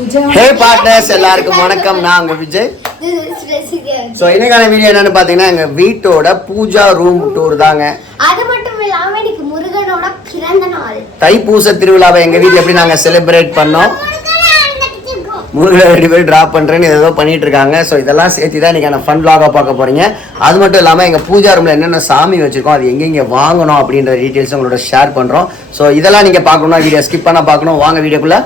ஹே partners, எல்லாருக்கும் வணக்கம். நான் உங்க விஜய். ஸோ இன்னைக்கான வீடியோ என்னன்னு பார்த்தீங்கன்னா, எங்கள் வீட்டோட பூஜா ரூம் டூர் தாங்க. அது மட்டும் இல்லாம இன்னைக்கு முருகனோட பிறந்த நாள். தைப்பூச திருவிழாவை எங்கள் வீட்டில் எப்படி நாங்கள் செலிப்ரேட் பண்ணோம், முருகனை 2 பேர் ட்ராப் பண்ணுறேன்னு ஏதோ பண்ணிட்டு இருக்காங்க. ஸோ இதெல்லாம் சேர்த்து தான் இன்றைக்கான ஃபன் vlog பார்க்க போகிறீங்க. அது மட்டும் இல்லாமல் எங்கள் பூஜா ரூமில் என்னென்ன சாமி வச்சுருக்கோம், அது எங்கெங்கே வாங்கணும் அப்படின்ற டீட்டெயில்ஸ் உங்களோட ஷேர் பண்ணுறோம். ஸோ இதெல்லாம் நீங்கள் பார்க்கணும்னா வீடியோ ஸ்கிப் பண்ண பார்க்கணும். வாங்க வீடியோக்குள்ளே.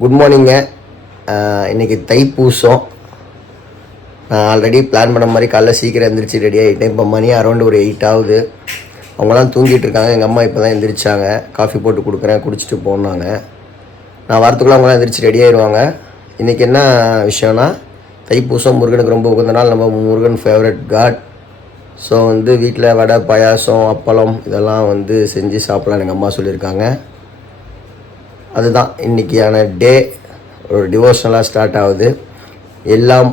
குட் மார்னிங்க. இன்றைக்கி தைப்பூசம். நான் ஆல்ரெடி பிளான் பண்ண மாதிரி காலைல சீக்கிரம் எழுந்திரிச்சு ரெடி ஆகிட்டேன். இப்போ மணி அரௌண்ட் ஒரு 8 ஆகுது. அவங்களாம் தூங்கிட்டு இருக்காங்க. எங்கள் அம்மா இப்போ தான் எழுந்திரிச்சாங்க. காஃபி போட்டு கொடுக்குறேன், குடிச்சிட்டு போனாங்க. நான் வரத்துக்குள்ளே அவங்களாம் எழுந்திரிச்சு ரெடி ஆயிடுவாங்க. இன்றைக்கி என்ன விஷயம்னா, தைப்பூசம் முருகனுக்கு ரொம்ப உகந்த நாள். நம்ம முருகன் ஃபேவரட் காட். ஸோ வீட்டில் வடை, பாயாசம், அப்பளம் இதெல்லாம் செஞ்சு சாப்பிட்லான்னு எங்கள் அம்மா சொல்லியிருக்காங்க. அதுதான் இன்றைக்கியான டே. ஒரு டிவோஷனலாக ஸ்டார்ட் ஆகுது. எல்லாம்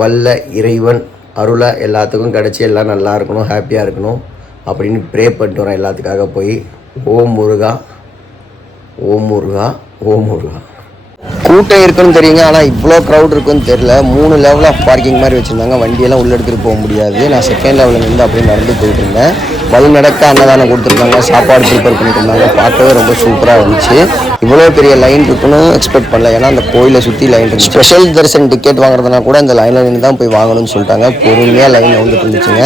வல்ல இறைவன் அருளை எல்லாத்துக்கும் கிடச்சி எல்லாம் நல்லா இருக்கணும், ஹாப்பியாக இருக்கணும் அப்படின்னு ப்ரே பண்ணிட்டு வரேன் எல்லாத்துக்காக போய். ஓம் முருகா, ஓம் முருகா, ஓம் முருகா. கூட்டம் இருக்குன்னு தெரியுங்க, ஆனால் இவ்வளோ க்ரௌட் இருக்குன்னு தெரியல. 3 லெவல் ஆஃப் பார்க்கிங் மாதிரி வச்சுருந்தாங்க. வண்டியெல்லாம் உள்ளே எடுத்துகிட்டு போக முடியாது. நான் செகண்ட் லெவலில் நின்று அப்படியே நடந்து போயிட்டு இருந்தேன். வழி நடக்க அன்னதானம் கொடுத்துருக்காங்க, சாப்பாடு ப்ரிப்பேர் பண்ணிட்டு இருந்தாங்க. பார்க்கவே ரொம்ப சூப்பராக இருந்துச்சு. இவ்வளோ பெரிய லைன் இருக்குன்னு எக்ஸ்பெக்ட் பண்ணல. ஏன்னா அந்த கோயிலை சுற்றி லைன் இருக்குது. ஸ்பெஷல் தரிசனம் டிக்கெட் வாங்குறதுனா கூட இந்த லைனில் நின்று தான் போய் வாங்கணும்னு சொல்லிட்டாங்க. பொறுமையாக லைன் இருந்துச்சுங்க.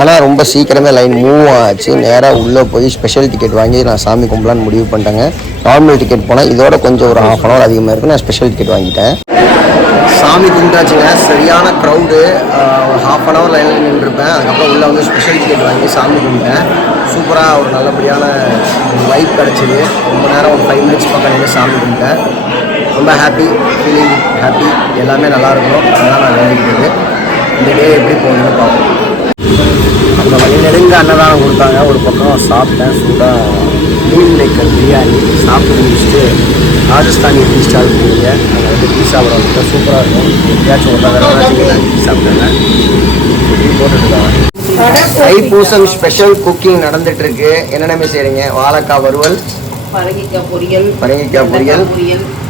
ஆனால் ரொம்ப சீக்கிரமே லைன் மூவ் ஆச்சு. நேராக உள்ளே போய் ஸ்பெஷல் டிக்கெட் வாங்கி நான் சாமி கும்பலான்னு முடிவு பண்ணிட்டேங்க. நார்மல் டிக்கெட் போனால் இதோட கொஞ்சம் ஒரு 1/2 hour அதிகமாக இருக்குது. நான் ஸ்பெஷல் டிக்கெட் வாங்கிட்டேன். சாமி கும்பிட்டாச்சுங்க. சரியான க்ரௌடு. ஒரு 1/2 hour லைனில் நின்றுருப்பேன். அதுக்கப்புறம் உள்ளே ஸ்பெஷல் டிக்கெட் வாங்கி சாமி கும்பிட்டேன். சூப்பராக ஒரு நல்லபடியான வைப் கிடச்சிது. ரொம்ப நேரம் ஒரு 5 minutes பக்கம் நின்று சாமி கும்பிட்டேன். ரொம்ப ஹாப்பி, ஃபீலிங் ஹாப்பி. எல்லாமே நல்லா இருக்கணும். அதுதான் நான் வேண்டிக்கிட்டது. இந்த டே எப்படி போகணுன்னு பார்ப்போம். அந்த வழி நெடுங்க அன்னதானம் கொடுத்தாங்க. ஒரு பக்கம் சாப்பிட்டேன். சூடாக மீன் மேக்கர் பிரியாணி சாப்பிட்டு முடிச்சுட்டு ராஜஸ்தானி டீ ஸ்டால் போவீங்க. அங்கே டீ சாப்பிட்றவங்க சூப்பராக இருக்கும். எப்படியாச்சும் ஒரு தடவை டீ சாப்பிட்டேன். டீ போட்டுருக்காங்க. தைப்பூசம் ஸ்பெஷல் குக்கிங் நடந்துட்டு இருக்கு. என்னென்ன செய்றீங்க? வாழைக்காய் வறுவல், பரங்கிக்காய் பொரியல்,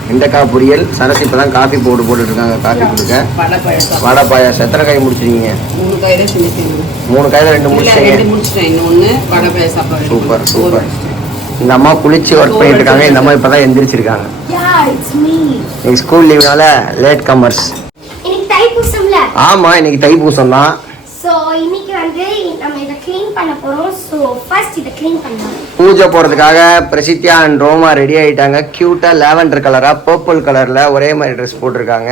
வெண்டைக்காய் பொரியல். சரசி இப்போ தான் காஃபி போட்டுட்டு இருக்காங்க. காஃபி கொடுக்க வடை பாயாசம். எத்தனை காய் முடிச்சிருக்கீங்க? 3 காயில் 2 முடிச்சிட்டீங்க. Super super. இந்த அம்மா குளிச்சு ஒர்க் பண்ணிட்டு இருக்காங்க. இந்த அம்மா இப்பதான் எந்திரிச்சிருக்காங்க. இன்னைக்கு ஸ்கூல் லீவ்னால லேட் கமர்ஸ். ஆமா, இன்னைக்கு தைப்பூசம் தான். பூஜை போறதுக்காக பிரசித்தியா அண்ட் ரோமா ரெடி ஆயிட்டாங்க. கியூட்டா லாவெண்டர் கலரா பர்பிள் கலர்ல ஒரே மாதிரி ட்ரெஸ் போட்டிருக்காங்க.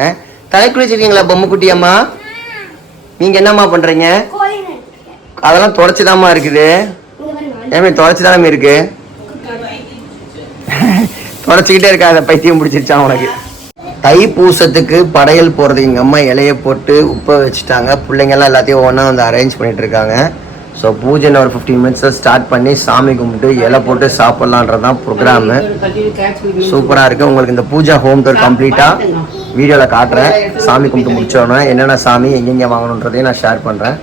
தலை குளிச்சிருக்கீங்களா பொம்மை குட்டி அம்மா? நீங்க என்னம்மா பண்றீங்க? அதெல்லாம் தொடச்சுதாம்மா இருக்குது. ஏமே தொடச்சுதானே இருக்கு? தொடச்சிக்கிட்டே இருக்காத, பைத்தியம் பிடிச்சிருச்சா உனக்கு? தைப்பூசத்துக்கு படையல் போகிறது எங்கள் அம்மா இலையை போட்டு உப்பை வச்சுட்டாங்க. பிள்ளைங்கள்லாம் எல்லாத்தையும் ஒன்றா அரேஞ்ச் பண்ணிட்டு இருக்காங்க. ஸோ பூஜை ஒரு 15 minutes ஸ்டார்ட் பண்ணி சாமி கும்பிட்டு இலை போட்டு சாப்பிட்லான்றது தான் ப்ரோக்ராமு. சூப்பராக இருக்குது. உங்களுக்கு இந்த பூஜா ஹோம் டூர் கம்ப்ளீட்டாக வீடியோவில் காட்டுறேன். சாமி கும்பிட்டு முடிச்சோன்னே என்னென்ன சாமி எங்கெங்கே வாங்கணுன்றதையும் நான் ஷேர் பண்ணுறேன்.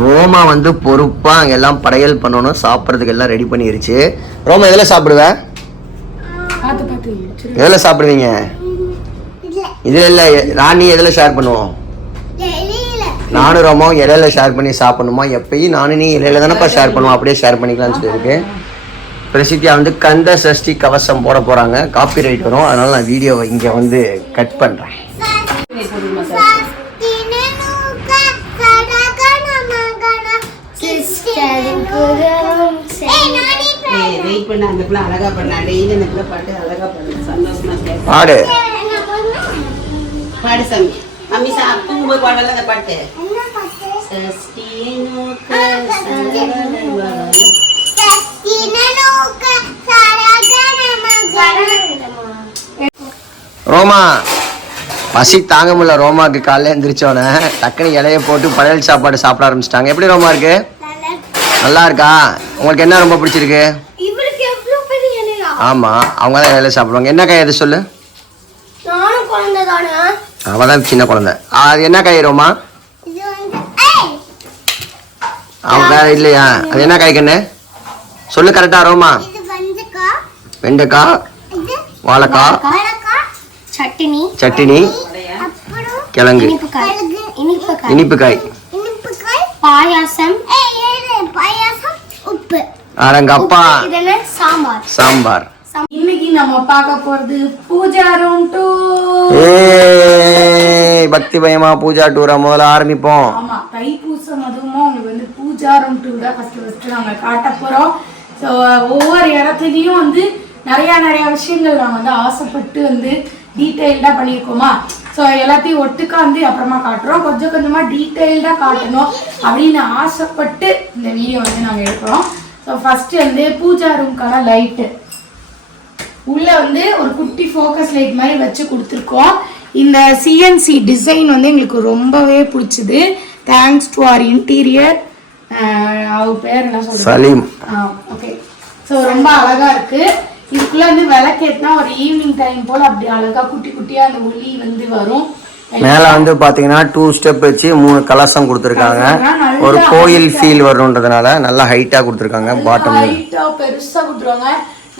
ரோமா பொறுப்பாக அங்கே எல்லாம் படையல் பண்ணணும். சாப்பிட்றதுக்கு எல்லாம் ரெடி பண்ணிருச்சு. ரோமா எதில் சாப்பிடுவேன்? எதில் சாப்பிடுவீங்க? இதில் இல்லை, ராணி எதில் ஷேர் பண்ணுவோம்? நானும் ரோமாவும் இலையில ஷேர் பண்ணி சாப்பிடணுமா? எப்பயும் நானும் நீ இலையில தானேப்பா ஷேர் பண்ணுவோம். அப்படியே ஷேர் பண்ணிக்கலாம்னு சொல்லியிருக்கு. பிரசித்தியா கந்த சஷ்டி கவசம் போட போகிறாங்க. காப்பி ரைட் வரும். அதனால் நான் வீடியோவை இங்கே கட் பண்ணுறேன். பாடு பாடு சாமி. அம்மி சாப்பிட்டு போய் பாடலாம் அந்த பாட்டு. ரோமா பசி தாங்க முடியல. ரோமாவுக்கு காலையில் எழுந்திரிச்சோன்னே டக்குனு இலைய போட்டு படையல் சாப்பாடு சாப்பிட ஆரம்பிச்சிட்டாங்க. எப்படி ரோமா இருக்கு? நல்லா இருக்கா? உங்களுக்கு என்ன ரொம்ப பிடிச்சிருக்கு? ஆமா, அவங்க தான் இலையில சாப்பிடுவாங்க. என்ன காய் அது சொல்லு. அவள் தான் சின்ன குழந்தை. அது என்ன காய் ரோமா? இது வந்து ஏய் அவன் வேற இல்லையா? அது என்ன காய் கண்ணு சொல்லு கரெக்டா ரோமா? இது வெண்டைக்காய். வெண்டைக்காய், இது வாழைக்காய், வாழைக்காய், சட்னி, சட்னி, அப்புறம் கிழங்கு, இனிப்புக்காய், இனிப்புக்காய், இனிப்புக்காய், பாயாசம், பாயாசம், உப்பு. அரங்கப்பா, இதெல்லாம் சாம்பார். சாம்பார். இன்னைக்கு நம்ம பார்க்க போறது பூஜா ரூம் டூர். பக்தி பயமா பூஜா டூரை முதல்ல ஆரம்பிப்போம். ஆமா, தைப்பூசம் அதுவும் உங்களுக்கு வந்து பூஜா ரூம் டூர் தான் ஃபர்ஸ்ட் நாங்க காட்ட போறோம். ஸோ ஒவ்வொரு இடத்துலையும் வந்து நிறைய விஷயங்கள் நாங்கள் வந்து ஆசைப்பட்டு வந்து டீட்டெயில்டாக பண்ணியிருக்கோமா. ஸோ எல்லாத்தையும் ஒட்டுக்கா வந்து அப்புறமா காட்டுறோம். கொஞ்சம் கொஞ்சமாக டீட்டெயில்டாக காட்டணும் அப்படின்னு ஆசைப்பட்டு இந்த வீடியோ வந்து நாங்கள் எடுக்கிறோம். ஸோ ஃபஸ்ட்டு வந்து பூஜா ரூம்க்கான லைட்டு உள்ள வந்து ஒரு குட்டி ஃபோக்கஸ் லைட் மாதிரி வச்சு கொடுத்துருக்கோம். இந்த சிஎன்சி டிசைன் வந்து எங்களுக்கு ரொம்பவே பிடிச்சிது. Thanks to R Interior. அவர் பேர் என்ன சொல்றது? சலீம். ஓகே. ஸோ ரொம்ப அழகா இருக்கு. இதுக்குள்ள வந்து விளக்கேற்றினா ஒரு ஈவினிங் டைம் போல அப்படி அழகா குட்டி குட்டியா அந்த ஒளி வந்து வரும். மேல வந்து பாத்தீங்கன்னா 2 ஸ்டெப் வச்சு 3 கலசம் கொடுத்துருக்காங்க. ஒரு கோயில் ஃபீல் வரணுன்றதுனால நல்லா ஹைட்டா கொடுத்துருக்காங்க. பாட்டம் ஹைட்டா பெருசா கொடுத்துருவாங்க.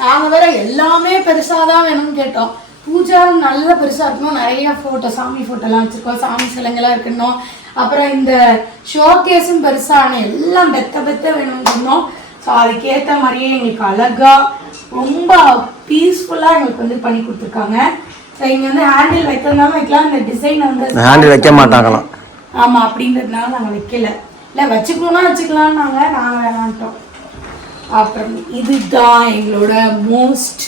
நாங்க வேற எல்லாமே பெருசா தான் வேணும்னு கேட்டோம். பூஜாவும் நல்ல பெருசா இருக்கணும். நிறைய போட்டோ, சாமி போட்டோலாம் வச்சிருக்கோம். சாமி சிலைங்கெல்லாம் இருக்கணும். அப்புறம் இந்த ஷோகேஸும் பெருசான எல்லாம் பெத்த வேணும்னு சொன்னோம். ஸோ அதுக்கேற்ற மாதிரியே எங்களுக்கு அழகா ரொம்ப பீஸ்ஃபுல்லா எங்களுக்கு வந்து பண்ணி கொடுத்துருக்காங்க. ஸோ இங்க வந்து ஹேண்டில் வைக்கிறதுனால வைக்கலாம். இந்த டிசைன் வந்து ஹேண்டில் வைக்க மாட்டாங்களாம். ஆமா, அப்படின்றதுனால நாங்கள் வைக்கல. இல்லை வச்சுக்கணும்னா வச்சுக்கலாம்னு நாங்கள் வேணான்ட்டோம். அப்புறம் இதுதான் எங்களோட most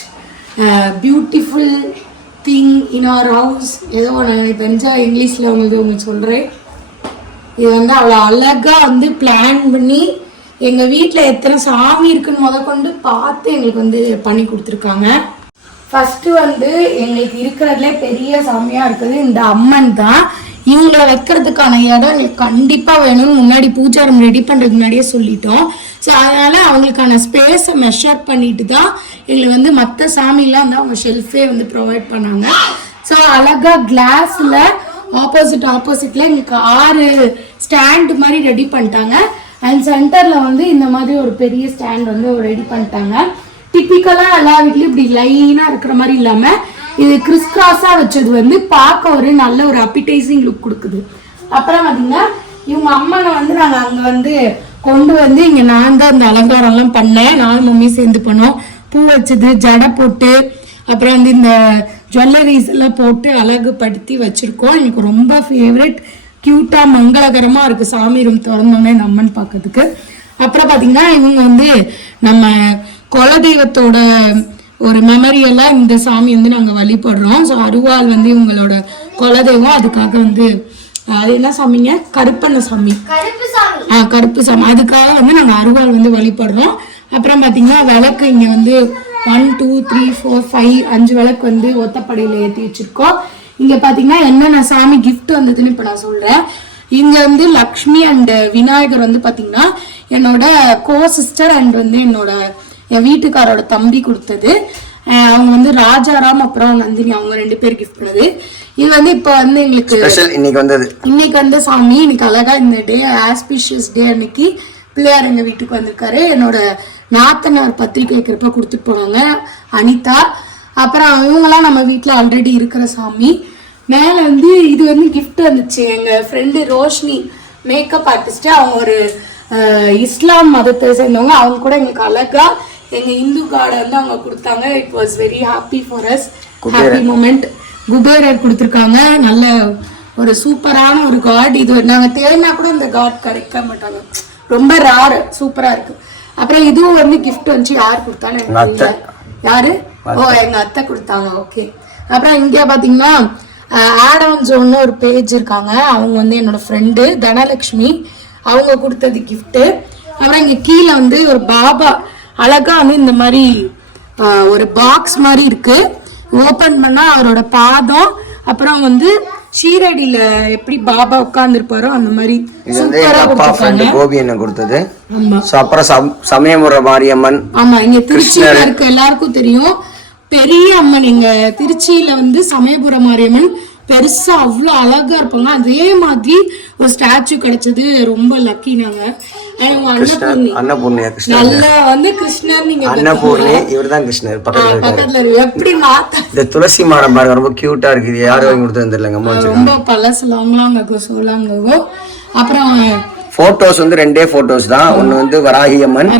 beautiful thing in our house. ஏதோ நான் தெரிஞ்சா இங்கிலீஷில் உங்களுக்கு சொல்கிறேன். இது வந்து அவ்வளோ அழகாக வந்து பிளான் பண்ணி எங்கள் வீட்டில் எத்தனை சாமி இருக்குன்னு முதற்கொண்டு பார்த்து எங்களுக்கு வந்து பண்ணி கொடுத்துருக்காங்க. ஃபஸ்ட்டு வந்து எங்களுக்கு இருக்கிறதுலே பெரிய சாமியாக இருக்குது இந்த அம்மன் தான். இவங்களை வைக்கிறதுக்கான இடம் எங்களுக்கு கண்டிப்பாக வேணும்னு முன்னாடி பூஜா ரூம் ரெடி பண்ணுறதுக்கு முன்னாடியே சொல்லிட்டோம். ஸோ அதனால் அவங்களுக்கான ஸ்பேஸை மெஷர் பண்ணிட்டு தான் எங்களுக்கு வந்து மற்ற சாமிலாம் வந்து அவங்க ஷெல்ஃபே வந்து ப்ரொவைட் பண்ணாங்க. ஸோ அழகாக கிளாஸில் ஆப்போசிட்டில் எங்களுக்கு 6 ஸ்டாண்டு மாதிரி ரெடி பண்ணிட்டாங்க. அண்ட் சென்டரில் வந்து இந்த மாதிரி ஒரு பெரிய ஸ்டாண்ட் வந்து ரெடி பண்ணிட்டாங்க. டிப்பிக்கலாக எல்லா வீட்லையும் இப்படி லைனாக இருக்கிற மாதிரி இல்லாமல் இது கிறிஸ் கிராஸாக வச்சது வந்து பார்க்க ஒரு நல்ல ஒரு அப்பிடைசிங் லுக் கொடுக்குது. அப்புறம் பார்த்தீங்கன்னா இவங்க அம்மனை வந்து நாங்கள் அங்கே வந்து கொண்டு வந்து இங்கே நான் தான் அந்த அலங்காரம்லாம் பண்ணேன். நானும் மம்மி சேர்ந்து பண்ணோம். பூ வச்சது, ஜடை போட்டு, அப்புறம் வந்து இந்த ஜுவல்லரிஸ் எல்லாம் போட்டு அழகுபடுத்தி வச்சுருக்கோம். எனக்கு ரொம்ப ஃபேவரட், க்யூட்டாக மங்களகரமாக இருக்குது. சாமி ரூம் திறந்தோன்னே இந்த அம்மன் பார்க்கறதுக்கு. அப்புறம் பார்த்தீங்கன்னா இவங்க வந்து நம்ம குலதெய்வத்தோட ஒரு மெமரியெல்லாம் இந்த சாமி வந்து நாங்கள் வழிபடுறோம். ஸோ அருவாள் வந்து இவங்களோட குலதெய்வம். அதுக்காக வந்து அது என்ன சாமிங்க? கருப்பண்ண சாமி. கருப்பு சாமி. அதுக்காக வந்து நாங்கள் அருவாள் வந்து வழிபடுறோம். அப்புறம் பார்த்தீங்கன்னா விளக்கு இங்கே வந்து 1 2 3 4 5 5 விளக்கு வந்து ஒத்தப்படையில் ஏற்றி வச்சிருக்கோம். இங்கே பார்த்தீங்கன்னா என்னென்ன சாமி கிஃப்ட் வந்ததுன்னு இப்போ நான் சொல்கிறேன். இங்கே வந்து லக்ஷ்மி அண்ட் விநாயகர் வந்து பார்த்தீங்கன்னா என்னோட கோ சிஸ்டர் அண்ட் வந்து என் வீட்டுக்காரோட தம்பி கொடுத்தது. அவங்க வந்து ராஜாராம் அப்புறம் நந்தினி அவங்க 2 பேர் கிஃப்ட் பண்ணது. இது வந்து இப்போ வந்து எங்களுக்கு இன்னைக்கு வந்த சாமி. இன்னைக்கு அழகா இந்த டே ஆஸ்பிஷியஸ் டே அன்னைக்கு பிள்ளையார் எங்கள் வீட்டுக்கு வந்திருக்காரு. என்னோட நாத்தனார் பத்திரிக்கை வைக்கிறப்ப கொடுத்துட்டு போனாங்க, அனிதா. அப்புறம் இவங்கெல்லாம் நம்ம வீட்டில் ஆல்ரெடி இருக்கிற சாமி. மேலே வந்து இது வந்து கிஃப்ட் வந்துச்சு. எங்கள் ஃப்ரெண்டு ரோஷினி மேக்கப் ஆர்டிஸ்ட்டு, அவங்க ஒரு இஸ்லாம் மதத்தை சேர்ந்தவங்க. அவங்க கூட எங்களுக்கு அழகா எங்கள் இந்து கார்டை வந்து அவங்க கொடுத்தாங்க. It was very happy for us, happy moment. குபேரர் கொடுத்துருக்காங்க. நல்ல ஒரு சூப்பரான ஒரு கார்டு. இது நாங்கள் தேடினா கூட இந்த கார்டு கிடைக்க மாட்டாங்க, ரொம்ப ரேர், சூப்பராக இருக்கு. அப்புறம் இதுவும் வந்து கிஃப்ட் வந்து யார் கொடுத்தான்னு யாரு? ஓ, எங்க அத்தை கொடுத்தாங்க. ஓகே. அப்புறம் இங்கே பார்த்தீங்கன்னா ஆட் ஆன் ஜோன்னு ஒரு பேஜ் இருக்காங்க. அவங்க வந்து என்னோட ஃப்ரெண்டு தனலக்ஷ்மி, அவங்க கொடுத்தது கிஃப்ட்டு. அப்புறம் இங்கே கீழே வந்து ஒரு பாபா அழகா வந்து இந்த மாதிரி ஒரு பாக்ஸ் மாதிரி இருக்கு. ஓப்பன் பண்ணா அவரோட பாதம், அப்புறம் வந்து ஷீரடியில எப்படி பாபா உட்கார்ந்துருப்பாரோ அந்த மாதிரி கோபி என்ன கொடுத்தது. அப்புறம் சமயபுர மாரியம்மன். ஆமா, இங்க திருச்சியில இருக்க எல்லாருக்கும் தெரியும் பெரிய அம்மன். இங்க திருச்சியில வந்து சமயபுர மாரியம்மன் பெருசா அவ்வளோ அழகா இருப்பாங்க. அதே மாதிரி ஒரு ஸ்டாச்சு கிடைச்சது ரொம்ப லக்கி நாங்க. அன்னபூர்ணி கிருஷ்ணர் நல்லா வந்து கிருஷ்ணர் நீங்க அன்னபூர்ணி இவர்தான் கிருஷ்ணர் பக்கத்துல எப்படி மாத்த இந்த துளசி மாடம் பாருங்க ரொம்ப கியூட்டா இருக்கு. இது யாரும் வாங்கி கொடுத்து தெரியலங்க அம்மா ரொம்ப பழசு லாங்லாங்கோ சோலாங்கோ. அப்புறம் போட்டோஸ் வந்து 2 போட்டோஸ் தான். ஒன்னு வந்து வராகி அம்மன்,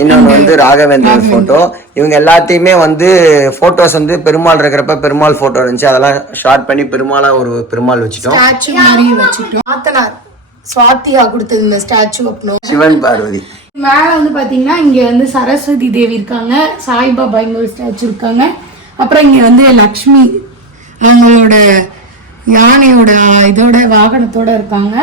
இன்னொன்னு வந்து ராகவேந்திரன் போட்டோ. இவங்க எல்லாத்தையுமே வந்து போட்டோஸ் வந்து பெருமாள் இருக்கிறப்ப பெருமாள் போட்டோ இருந்துச்சு, அதெல்லாம் ஷார்ட் பண்ணி பெருமாளா ஒரு பெருமாள் வச்சுட்டோம். ஸ்டாச்சு மாதிரி வச்சுட்டோம். ஆத்தனார் சுவாத்தியா கொடுத்தது இந்த ஸ்டாச்சு அப்பணும். சிவன் பார்வதி மேல வந்து பாத்தீங்கன்னா இங்க வந்து சரஸ்வதி தேவி இருக்காங்க, சாய்பாபா இங்க ஒரு ஸ்டாச்சு இருக்காங்க. அப்புறம் இங்க வந்து லக்ஷ்மி அவங்களோட யானையோட இதோட வாகனத்தோட இருக்காங்க.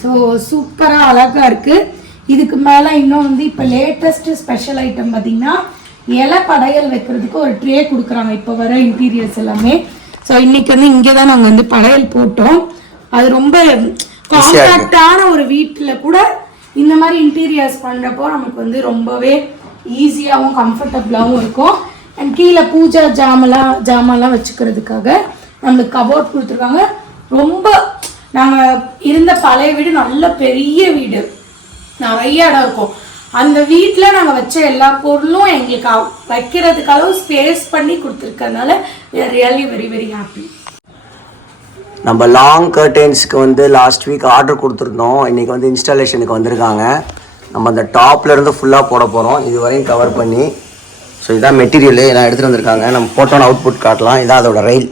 ஸோ சூப்பராக அழகாக இருக்குது. இதுக்கு மேலே இன்னும் வந்து இப்போ லேட்டஸ்ட் ஸ்பெஷல் ஐட்டம் பார்த்தீங்கன்னா இலை படையல் வைக்கிறதுக்கு ஒரு ட்ரே கொடுக்குறாங்க இப்போ வர இன்டீரியர்ஸ் எல்லாமே. ஸோ இன்னைக்கு வந்து இங்கே தான் நாங்கள் வந்து படையல் போட்டோம். அது ரொம்ப காம்பேக்டான ஒரு வீட்டில் கூட இந்த மாதிரி இன்டீரியர்ஸ் பண்ணுறப்போ நமக்கு வந்து ரொம்பவே ஈஸியாகவும் கம்ஃபர்டபுளாகவும் இருக்கும். அண்ட் கீழே பூஜா ஜாமெல்லாம் வச்சுக்கிறதுக்காக நம்மளுக்கு கபோர்ட் கொடுத்துருக்காங்க. ரொம்ப நாங்கள் இருந்த பழைய வீடு நல்ல பெரிய வீடு, நிறைய இடம் இருக்கும். அந்த வீட்டில் நாங்கள் வச்ச எல்லா பொருளும் எங்களுக்கு வைக்கிறதுக்கு அளவு ஸ்பேஸ் பண்ணி கொடுத்துருக்கறதுனால ரியலி வெரி வெரி ஹாப்பி. நம்ம லாங் கர்டென்ஸ்க்கு வந்து லாஸ்ட் வீக் ஆர்டர் கொடுத்துருந்தோம். இன்றைக்கி வந்து இன்ஸ்டாலேஷனுக்கு வந்திருக்காங்க. நம்ம அந்த டாப்லேருந்து ஃபுல்லாக போட போகிறோம், இது வரையும் கவர் பண்ணி. ஸோ இதான் மெட்டீரியல் எல்லாம் எடுத்துகிட்டு வந்திருக்காங்க. நம்ம போட்டோன்னு அவுட்புட் காட்டலாம். இதான் அதோட ரயில்.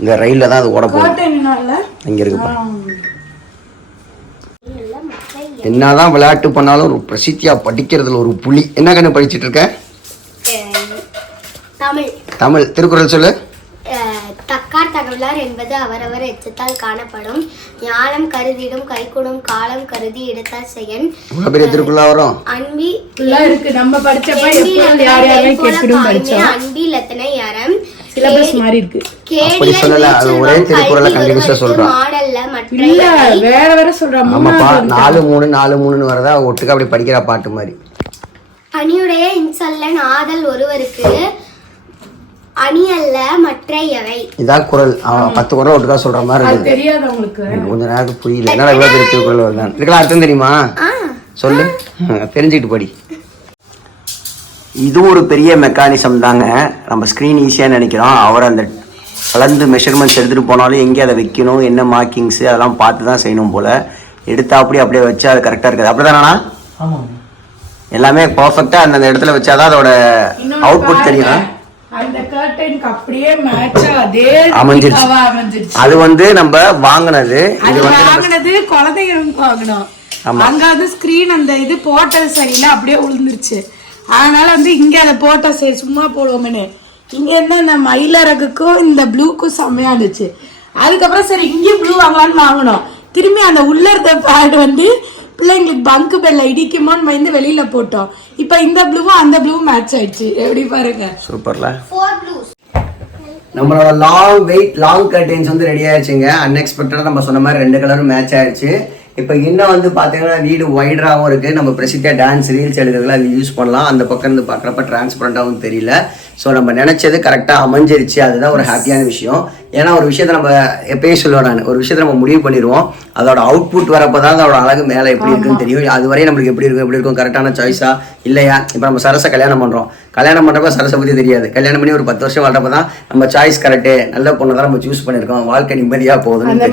இந்த ரயிலில் தான் அது ஓட போகும். இங்கே இருக்குப்பா. என்னதான் விளையாட்டு பண்ணாலும் ஒரு பிரசித்தியா படிக்கிறதுல ஒரு புலி. என்ன கண்ணு படிச்சுட்டு இருக்க? தமிழ். திருக்குறள் சொல்லு. தக்கார் தகவலார் என்பது அவரவர் எச்சத்தால் காணப்படும். ஞானம் கருதிடும் கைகூடும் காலம் கருதி இடத்தால் செய்யன். பெரிய திருக்குறளா வரும். அன்பி இருக்கு நம்ம படிச்சப்ப அன்பில் எத்தனை அறம் சிலபஸ் மாதிரி இருக்கு. அப்படி சொல்லல, அது ஒரே திருக்குறளை கண்டினியூஸா சொல்றான். இல்ல வேற வேற சொல்றான். ஆமாப்பா 4-3 வரதா ஒட்டுக்க அப்படி படிக்கிற பாட்டு மாதிரி. அணியுடைய இன்சல்லன் ஆதல் ஒருவருக்கு அணி அல்ல மற்றையவை. இதான் குறள். 10 குறள் ஒட்டுக்கா சொல்ற மாதிரி இருக்கு. தெரியாது உங்களுக்கு? கொஞ்ச நேரத்துக்கு புரியல. என்னடா இவ்வளவு பெரிய திருக்குறள் வருதான்? இதுக்கெல்லாம் அர்த்தம் தெரியுமா? சொல்லு, தெரிஞ்சுக்கிட்டு படி. இது ஒரு பெரிய மெக்கானிசம் தாங்க. நம்ம ஸ்க்ரீன் ஈஸியாக நினைக்கிறோம். அவர் அந்த கலந்து மெஷர்மெண்ட்ஸ் எடுத்துகிட்டு போனாலும் எங்கே அதை வைக்கணும், என்ன மார்க்கிங்ஸு அதெல்லாம் பார்த்து தான் செய்யணும் போல். எடுத்தால் அப்படியே வச்சா அது கரெக்டாக இருக்காது. அப்படி தானேண்ணா? எல்லாமே பர்ஃபெக்டாக அந்தந்த இடத்துல வச்சாதான் அதோட அவுட்புட் தெரியும். அந்த கர்டனுக்கு அப்படியே மேட்சா அதே அமைஞ்சிருச்சு. அது வந்து நம்ம வாங்குனது. இது வந்து வாங்குனது குழந்தைங்களுக்கு வாங்கணும். அங்க வந்து ஸ்கிரீன் அந்த இது போட்டது சரியில்லை, அப்படியே விழுந்துருச்சு. அதனால வந்து இங்க அதை போட்டா சரி சும்மா போடுவோம்னு இங்க என்ன இந்த மயிலரகுக்கும் இந்த ப்ளூக்கும் செம்மையா இருந்துச்சு. அதுக்கப்புறம் சரி இங்கேயும் ப்ளூ வாங்கலான்னு வாங்கினோம். திரும்பி அந்த உள்ள இருந்த பேட் வந்து பிள்ளைங்களுக்கு பங்கு பெல்ல இடிக்குமோன்னு பயந்து வெளியில போட்டோம். இப்ப இந்த ப்ளூவும் அந்த ப்ளூவும் மேட்ச் ஆயிடுச்சு. எப்படி பாருங்க, சூப்பர்ல. நம்மளோட லாங் கர்டைன்ஸ் வந்து ரெடி ஆயிடுச்சுங்க. அன்எக்ஸ்பெக்டடா நம்ம சொன்ன மாதிரி 2 கலரும் மேட்ச் ஆயிடுச்சு. இப்போ இன்னும் வந்து பார்த்தீங்கன்னா வீடு வைடராகவும் இருக்குது. நம்ம பிரசித்தியாக டான்ஸ் ரீல்ஸ் எடுக்கிறதுல அது யூஸ் பண்ணலாம். அந்த பக்கம் இருந்து பார்க்குறப்ப டிரான்ஸ்பரண்டாகவும் தெரியல. ஸோ நம்ம நினச்சது கரெக்டாக அமைஞ்சிருச்சு. அதுதான் ஒரு ஹாப்பியான விஷயம். ஏன்னா ஒரு விஷயத்தை நம்ம எப்பயும் சொல்லுவேன், நான் ஒரு விஷயத்தை நம்ம முடிவு பண்ணிடுவோம், அதோட அவுட்புட் வரப்போ தான் அதோட அழகு மேலே எப்படி இருக்குன்னு தெரியும். அது வரையும் நம்மளுக்கு எப்படி இருக்கும் கரெக்டான சாய்ஸா இல்லையா. இப்போ நம்ம சரசை கல்யாணம் பண்ணுறோம். கல்யாணம் பண்ணுறப்ப சரசை பற்றி தெரியாது. கல்யாணம் பண்ணி ஒரு 10 வருஷம் வாழ்றப்ப தான் நம்ம சாய்ஸ் கரெக்டு, நல்ல பொண்ணு தான் நம்ம சூஸ் பண்ணியிருக்கோம், வாழ்க்கை நிம்மதியாக போகுதுன்னு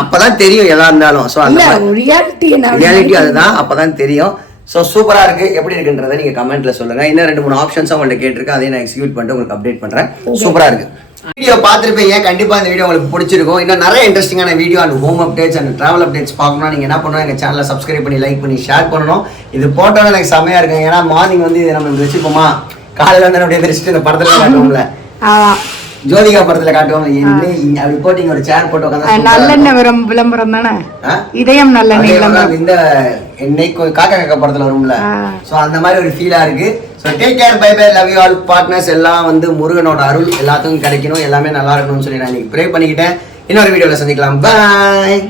அப்போதான் தெரியும் எதா இருந்தாலும். ஸோ அந்த ரியாலிட்டி அதுதான், அப்போதான் தெரியும். ஸோ சூப்பராக இருக்குது. எப்படி இருக்குன்றதை நீங்கள் கமெண்ட்டில் சொல்லுங்கள். இன்னும் 2-3 ஆப்ஷன்ஸ் அவங்கள்ட்ட கேட்டிருக்கேன், அதையும் நான் எக்ஸிக்யூட் பண்ணிட்டு உங்களுக்கு அப்டேட் பண்ணுறேன். சூப்பராக இருக்குது. வீடியோ பார்த்துருப்பீங்க. கண்டிப்பாக இந்த வீடியோ உங்களுக்கு பிடிச்சிருக்கும். இன்னும் நிறைய இன்ட்ரெஸ்டிங்கான video and home updates and travel updates பார்க்கணும். நீங்கள் என்ன பண்ணணும், எங்கள் சேனலை சப்ஸ்கிரைப் பண்ணி லைக் பண்ணி ஷேர் பண்ணணும். இது போட்டோன்னு எனக்கு செம்மையாக இருக்கும். ஏன்னா மார்னிங் வந்து இதை நம்ம வச்சுப்போமா, காலையில் வந்து அப்படியே தெரிச்சுட்டு இந்த படத்தில் காட்டுவோம்ல, ஜோதிகா படத்துல காட்டுவாங்க, அப்படி போட்டு ஒரு சேர் போட்டு உட்காந்து நல்லெண்ணெய் விளம்பரம் தானே, இதயம் நல்லெண்ணெய் இந்த எண்ணெய் காக்கா படத்துல வரும்ல. சோ அந்த மாதிரி ஒரு ஃபீலா இருக்கு. So take care, bye bye, love you all partners. எல்லாம் வந்து முருகனோட அருள் எல்லாத்துக்கும் கிடைக்கணும், எல்லாமே நல்லா இருக்கணும்னு சொல்லி நான் இன்னைக்கு ப்ரே பண்ணிக்கிட்டேன். இன்னொரு வீடியோவில் சந்திக்கலாம். பாய்.